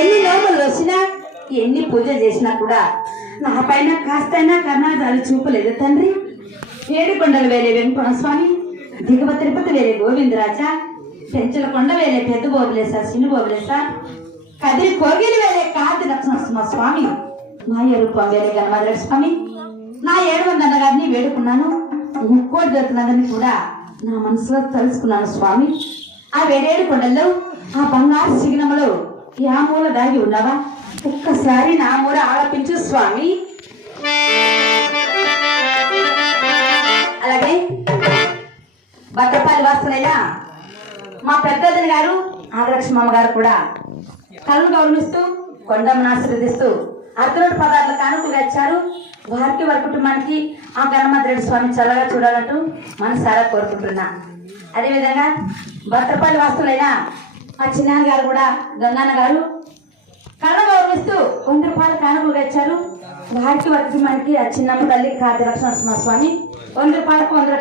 ఎన్ని లోపలు వచ్చినా ఎన్ని పూజలు చేసినా కూడా నా పైన కాస్తైనా కర్ణాదాలు చూపలేదు తండ్రి. ఏడుకొండలు వేలే వెంకట స్వామి, దిగువ తిరుపతి వేలే గోవిందరాజా, పెంచల కొండ వేలే పెద్ద బోబులేసా చిన్న బోబులేసా, కదిరి కోగిలి వేలే కార్తి లక్ష్మణ స్వామి, మాయ రూపం వేలే గణమాధవ స్వామి, నా 700 గారిని వేడుకున్నాను. 3 దేవతలందరినీ కూడా నా మనసులో తలుసుకున్నాను స్వామి. ఆ 7 కొండల్లో ఆ బంగారు సిగ్నములో యా మూల దాగి ఉన్నావా? ఒక్కసారి నా మూల ఆలపించు స్వామి. అలాగే భద్రపాలి వాసులైన మా పెద్దదని గారు ఆదలక్ష్మమ్మ గారు కూడా కళ్ళను గౌరవిస్తూ కొండమ్మను ఆశీర్వదిస్తూ అర్ధరోడ్ పదార్థాల కానుకలు ఇచ్చారు. వారికి వారి కుటుంబానికి ఆ గణమాధవ స్వామి చల్లగా చూడాలంటూ మనసారా కోరుకుంటున్నా. అదేవిధంగా భద్రపాలి వాసులైన ఆ చిన్నాన్న గారు కూడా గంగాన్న గారు కళ్ళను గౌరవిస్తూ 100 రూపాయల కానుకలు ఇచ్చారు. వారికి వారి కుటుంబానికి ఆ చిన్నమ్మ తల్లి కార్తీక లక్ష్మణ స్వామి 100 రూపాయలకు 100